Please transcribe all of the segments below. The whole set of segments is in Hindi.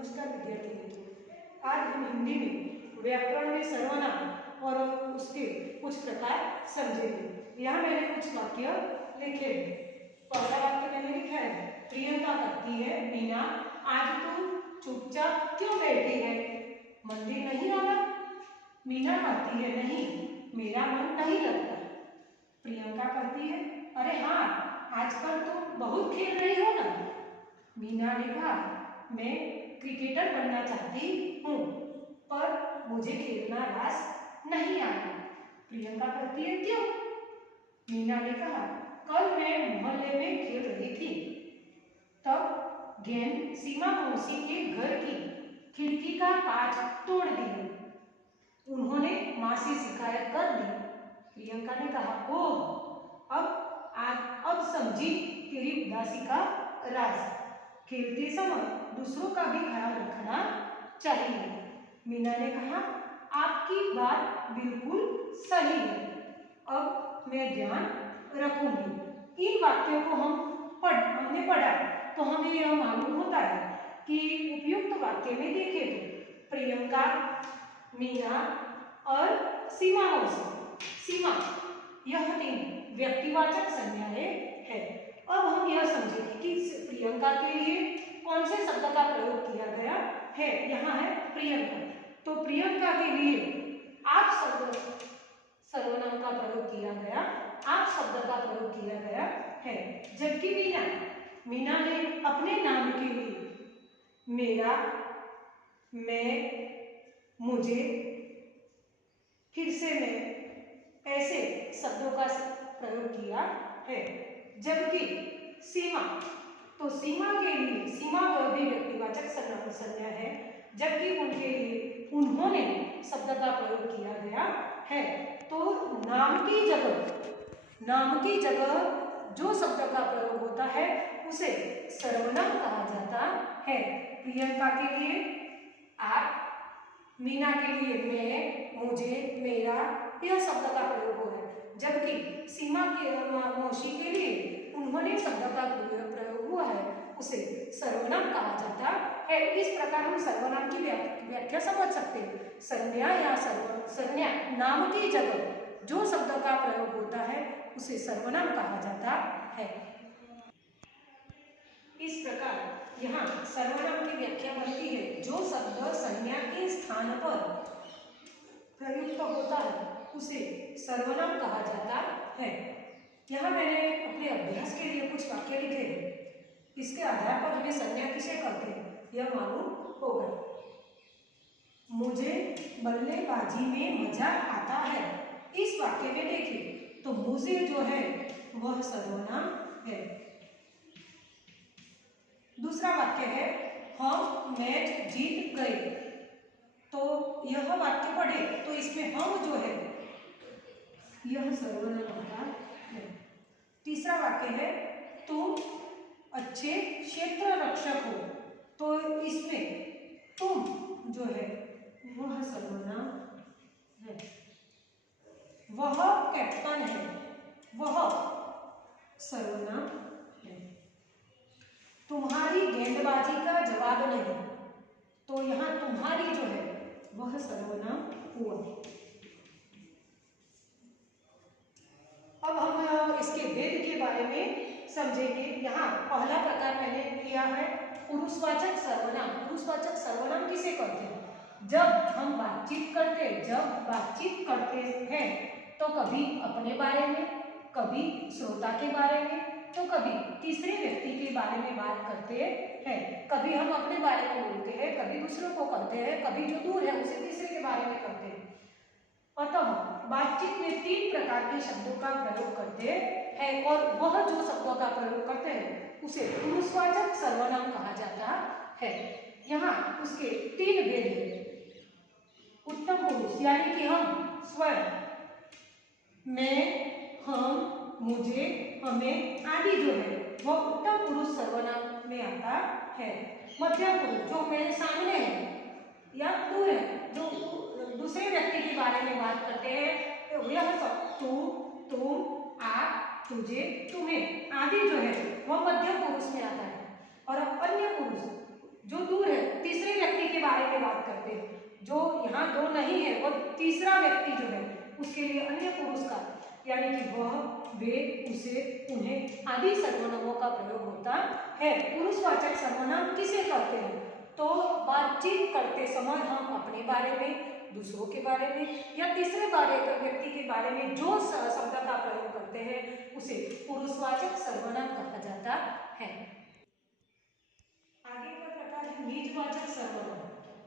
नमस्कार विद्यार्थी मित्रों, आज हम हिंदी में व्याकरण में सर्वनाम और उसके कुछ प्रकार समझेंगे। यहाँ मैंने कुछ वाक्य लिखे हैं। पहला वाक्य मैंने लिखा है, प्रियंका कहती है, मीना आज तू चुपचाप क्यों बैठी है, मंदिर नहीं आना? मीना कहती है, नहीं मेरा मन नहीं लगता। प्रियंका कहती है, अरे हाँ आजकल तुम बहुत खेल रही हो ना? मीना ने कहा, मैं क्रिकेटर बनना चाहती हूँ पर मुझे खेलना रास नहीं आता। प्रियंका कहती है, क्यों? मीना ने कहा, कल मैं मोहल्ले में खेल रही थी, तब गेंद सीमा मौसी के घर की खिड़की का कांच तोड़ दिया। उन्होंने माँ से शिकायत कर दी। प्रियंका ने कहा, ओह अब समझी तेरी उदासी का राज। खेलते समय दूसरों का भी ख्याल रखना चाहिए। मीना ने कहा, आपकी बात बिल्कुल सही है, अब मैं ध्यान रखूंगी। इन वाक्यों को हमने पढ़ा तो हमें यह मालूम होता है कि उपयुक्त वाक्य में देखें तो प्रियंका, मीना और सीमा मौसी, सीमा यह तीन व्यक्तिवाचक संज्ञाएं है। अब हम यह समझेंगे कि प्रियंका के लिए कौन से शब्द का प्रयोग किया गया है। यहाँ है प्रियंका, तो प्रियंका के लिए आप शब्द सर्वनाम का प्रयोग किया गया, आप शब्द का प्रयोग किया गया है। जबकि मीना ने अपने नाम के लिए मेरा, मैं, मुझे, फिर से मैं ऐसे शब्दों का प्रयोग किया है। जबकि सीमा, तो सीमा के लिए सीमा वह भी व्यक्तिवाचक संज्ञा है, जबकि उनके लिए उन्होंने शब्द का प्रयोग किया गया है। तो नाम की जगह जो शब्द का प्रयोग होता है उसे सर्वनाम कहा जाता है। प्रियंका के लिए आप, मीना के लिए मैं, मुझे, मेरा, यह शब्द का प्रयोग हो रहा है। जबकि सीमा के मौसी के लिए उन्होंने शब्द का प्रयोग हुआ है, उसे सर्वनाम कहा जाता है। इस प्रकार हम सर्वनाम की व्याख्या समझ सकते हैं। संज्ञा या संज्ञा, नाम की जगह जो शब्द का प्रयोग होता है उसे सर्वनाम कहा जाता है। इस प्रकार यहाँ सर्वनाम की व्याख्या बनती है, जो शब्द संज्ञा के स्थान पर प्रयुक्त होता है उसे सर्वनाम कहा जाता है। यहाँ मैंने अपने अभ्यास के लिए कुछ वाक्य लिखे हैं। इसके आधार पर हमें संज्ञा किसे कहते हैं यह मालूम होगा। मुझे बल्लेबाजी में मजा आता है। इस वाक्य में देखिए तो मुझे जो है वह सर्वनाम है। दूसरा वाक्य है, हम मैच जीत गए। तो यह वाक्य पढ़े तो इसमें हम जो है यह सर्वनाम होता है। तीसरा वाक्य है, तुम अच्छे क्षेत्र रक्षक हो। तो इसमें तुम जो है वह सर्वनाम है। वह कैप्टन है, वह सर्वनाम है। तुम्हारी गेंदबाजी का जवाब नहीं, तो यहाँ तुम्हारी जो है वह सर्वनाम हुआ। अब हम इसके भेद के बारे में समझेंगे। यहाँ पहला प्रकार मैंने लिया है पुरुषवाचक सर्वनाम। पुरुषवाचक सर्वनाम किसे कहते हैं? जब बातचीत करते हैं तो कभी अपने बारे में, कभी श्रोता के बारे में, तो कभी तीसरे व्यक्ति के बारे में बात करते हैं। कभी हम अपने बारे में बोलते हैं, कभी दूसरों को करते हैं, कभी जो दूर है उसे तीसरे के बारे में करते हैं। अतः बातचीत में 3 प्रकार के शब्दों का प्रयोग करते हैं और वह जो शब्दों का प्रयोग करते हैं उसे पुरुषवाचक सर्वनाम कहा जाता है। यहाँ उसके 3 भेद हैं। उत्तम पुरुष यानी कि हम स्वयं, मैं, हम, मुझे, हमें आदि जो है वह उत्तम पुरुष सर्वनाम में आता है। मध्यम पुरुष जो मेरे सामने है या दूर है, जो दूसरे व्यक्ति के बारे में बात करते हैं, यह सब तू, तुम, आप, तुझे, तुम्हें आदि जो है वह मध्यम पुरुष में आता है। और अन्य पुरुष जो दूर है, तीसरे बारे में बात करते हैं, जो यहाँ दो नहीं है, वो तीसरा व्यक्ति जो है उसके लिए अन्य पुरुष का, यानी कि वह, वे, उसे, उन्हें आदि सर्वनामों का प्रयोग होता है। पुरुषवाचक सर्वनाम किसे कहते हैं? तो बातचीत करते समय हम अपने बारे में, दूसरों के बारे में या तीसरे व्यक्ति के बारे में जो शब्द का प्रयोग करते हैं उसे पुरुषवाचक सर्वनाम कहा जाता है। आगे का प्रकार है निजवाचक सर्वनाम।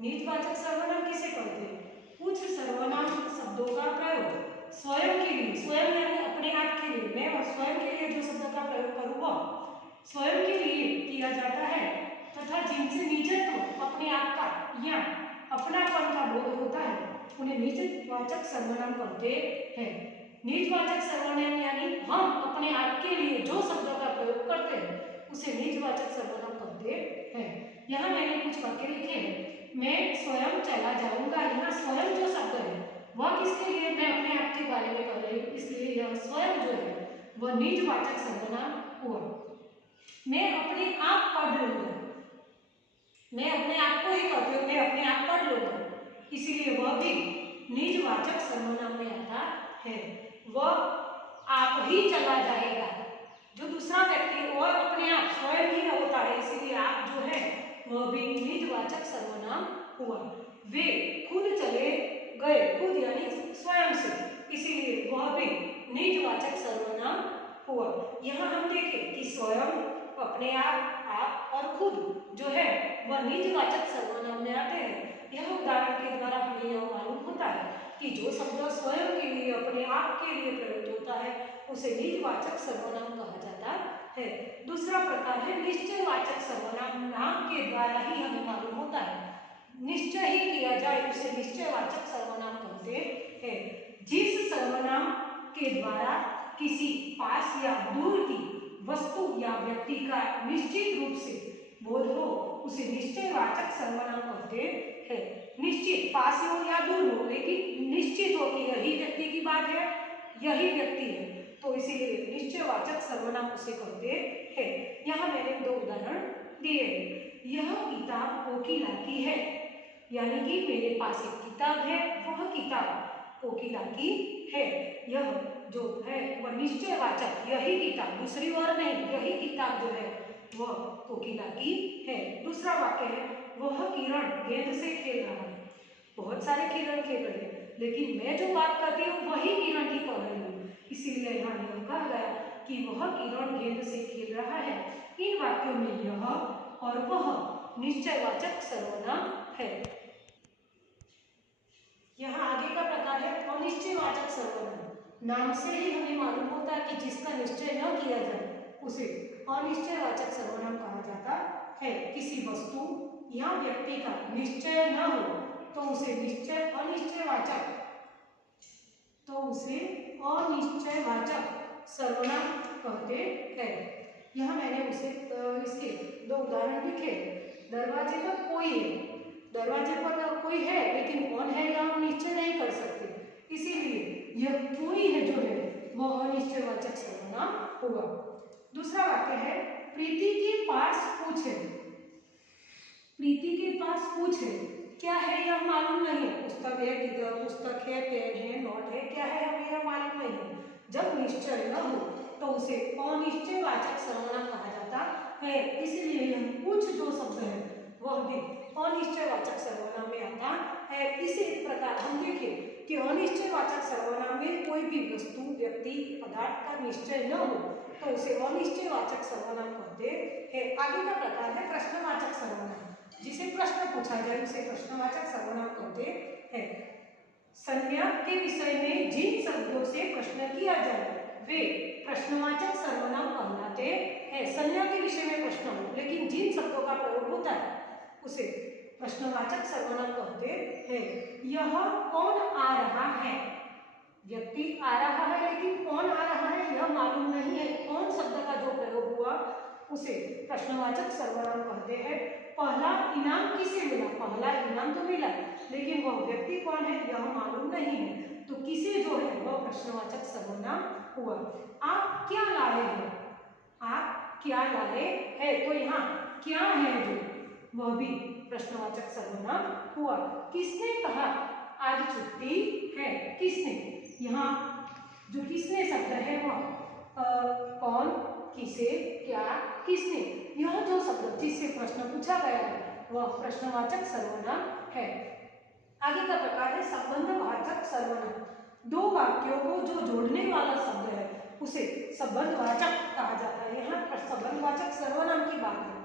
निजवाचक सर्वनाम किसे कहते हैं? कुछ सर्वनाम शब्दों का प्रयोग स्वयं के लिए, स्वयं यानी अपने आप के लिए, मैं और स्वयं के लिए जो शब्द का प्रयोग करूँगा स्वयं के लिए किया जाता है तथा जिनसे निजत्व, अपने आप का या अपनापन का बोध होता है उन्हें निजवाचक सर्वनाम कहते हैं। निजवाचक सर्वनाम यानी हम अपने आप के लिए जो शब्दों का प्रयोग करते हैं उसे निजवाचक सर्वनाम कहते हैं। यहाँ मैंने कुछ वाक्य लिखे हैं। मैं स्वयं चला जाऊंगा, यहाँ स्वयं जो शब्द है वह किसके लिए? मैं अपने आप के बारे में कर रही हूँ, इसलिए यह स्वयं जो है वह निजवाचक सर्वनाम हुआ। मैं अपने आप पढ़ लूंगा, मैं अपने आप को ही कहती हूँ, मैं अपने आप पढ़ लूंगा, इसीलिए वह भी निजवाचक सर्वनाम में आता है। वह आप ही चला जाएगा, जो दूसरा व्यक्ति और अपने आप स्वयं ही होता है, इसीलिए आप जो है वह भी निजवाचक सर्वनाम हुआ। वे खुद चले गए, खुद यानी स्वयं से, इसीलिए वह भी निजवाचक सर्वनाम हुआ। यहाँ हम देखें कि स्वयं, अपने आप और खुद जो है वह निजवाचक सर्वनाम में आते हैं। यह उदाहरण के द्वारा हमें यह मालूम होता है कि जो शब्द स्वयं के लिए, अपने आप के लिए प्रयुक्त होता है उसे निजवाचक सर्वनाम कहा जाता है। दूसरा प्रकार है निश्चयवाचक सर्वनाम। नाम के द्वारा ही हमें मालूम होता है, निश्चय ही किया जाए उसे निश्चयवाचक सर्वनाम कहते हैं। जिस सर्वनाम के द्वारा किसी पास या दूर की वस्तु या व्यक्ति का निश्चित रूप से बोध हो उसे निश्चयवाचक सर्वनाम कहते हैं। निश्चित, पास हो या दूर हो, लेकिन निश्चित हो कि यही व्यक्ति की बात है, यही व्यक्ति है, तो इसीलिए निश्चयवाचक सर्वनाम उसे कहते हैं। यहाँ मैंने दो उदाहरण दिए। यह किताब कोकिला की है, यानी कि मेरे पास एक किताब है, वह किताब कोकिला की है। यह जो है वह निश्चयवाचक, यही किताब, दूसरी ओर नहीं, यही किताब जो है वह कोकिला की है। दूसरा वाक्य है वह किरण गेंद से खेल रहा है। बहुत सारे किरण खेल रहे हैं, लेकिन मैं जो बात करती हूँ वही किरण की कह रही हूँ, इसीलिए यहाँ यह कहा गया कि वह किरण गेंद से खेल रहा है। इन वाक्यों में यह और वह निश्चयवाचक सर्वनाम है। यहाँ आगे का प्रकार है अनिश्चयवाचक सर्वनाम। नाम से ही हमें मालूम होता है कि जिसका निश्चय न किया जाए उसे अनिश्चयवाचक सर्वनाम कहा जाता है। किसी वस्तु या व्यक्ति का निश्चय न हो तो उसे अनिश्चयवाचक सर्वनाम कहते हैं। यहाँ मैंने उसे इसके दो उदाहरण लिखे। दरवाजे पर कोई है, दरवाजे पर कोई है लेकिन कौन है यह हम निश्चय नहीं कर सकते, इसीलिए यह कोई है जो है वह अनिश्चयवाचक सर्वनाम होगा। दूसरा वाक्य है प्रीति के पास कुछ है। प्रीति के पास कुछ है, क्या है यह मालूम नहीं है। पुस्तक है, पुस्तक है, पेन है, नोट है, क्या है हमें यह मालूम नहीं है। जब निश्चय न हो तो उसे अनिश्चयवाचक सर्वनाम कहा जाता है। इसीलिए यह कुछ जो शब्द है वह भी अनिश्चयवाचक सर्वनाम में आता है। इसी प्रकार हम देखें कि अनिश्चयवाचक सर्वनाम में कोई भी वस्तु, व्यक्ति, पदार्थ का निश्चय न हो तो उसे अनिश्चयवाचक सर्वनाम कहते हैं। आगे का प्रकार है प्रश्नवाचक सर्वनाम। जिसे प्रश्न पूछा जाए उसे प्रश्नवाचक सर्वनाम कहते हैं। संज्ञा के विषय में जिन शब्दों से प्रश्न किया जाए वे प्रश्नवाचक सर्वनाम कहलाते हैं। संज्ञा के विषय में प्रश्न हो लेकिन जिन शब्दों का प्रयोग होता है उसे प्रश्नवाचक सर्वनाम कहते हैं। यह कौन आ रहा है, व्यक्ति आ रहा है लेकिन कौन आ रहा है यह मालूम नहीं है। कौन शब्द का जो प्रयोग हुआ उसे प्रश्नवाचक सर्वनाम कहते हैं। पहला इनाम किसे मिला, पहला इनाम तो मिला लेकिन वह व्यक्ति कौन है यह मालूम नहीं है, तो किसे जो है वह प्रश्नवाचक सर्वनाम हुआ। आप क्या लाए हैं, आप क्या लाए हैं, तो यहाँ क्या है जो वह भी प्रश्नवाचक सर्वनाम हुआ। किसने कहा आज छुट्टी है? किसने, यहाँ जो किसने शब्द है वह कौन, किसे, क्या, किसने, यह जो शब्द जिससे प्रश्न पूछा गया है वह प्रश्नवाचक सर्वनाम है। आगे का प्रकार है संबंधवाचक सर्वनाम। दो वाक्यों को जो जोड़ने वाला शब्द है उसे संबंधवाचक कहा जाता है। यहाँ पर संबंधवाचक सर्वनाम की बात है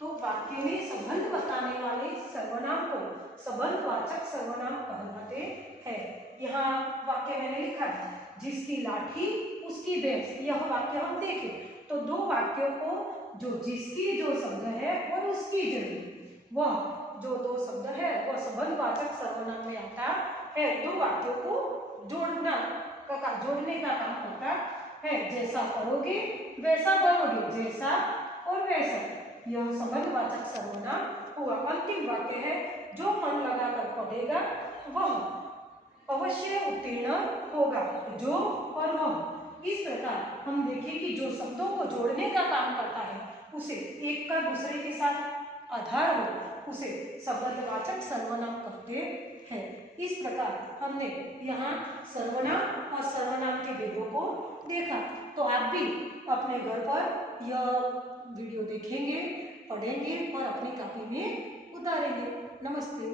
तो वाक्य में संबंध बताने वाले सर्वनाम को संबंधवाचक सर्वनाम कहलाते हैं। यहाँ वाक्य मैंने लिखा है जिसकी लाठी उसकी भैंस। यह वाक्य हम देखें तो दो वाक्यों को जो जिसकी जो शब्द है और उसकी जड़ी, वह जो दो शब्द है वह संबंधवाचक सर्वनाम में आता है। दो वाक्यों को जोड़ने का काम करता है। जैसा करोगे वैसा बनोगे, जैसा और वैसा, यह संबंधवाचक सर्वनाम हुआ। अंतिम वाक्य है जो मन लगाकर पढ़ेगा वह अवश्य उत्तीर्ण होगा। जो और वह, इस प्रकार हम देखें कि जो शब्दों को जोड़ने का काम करता है उसे एक का दूसरे के साथ आधार हो उसे संबंधवाचक सर्वनाम कहते हैं। इस प्रकार हमने यहाँ सर्वनाम और सर्वनाम के भेदों को देखा। तो आप भी अपने घर पर यह वीडियो देखेंगे, पढ़ेंगे और अपनी कॉपी में उतारेंगे। नमस्ते।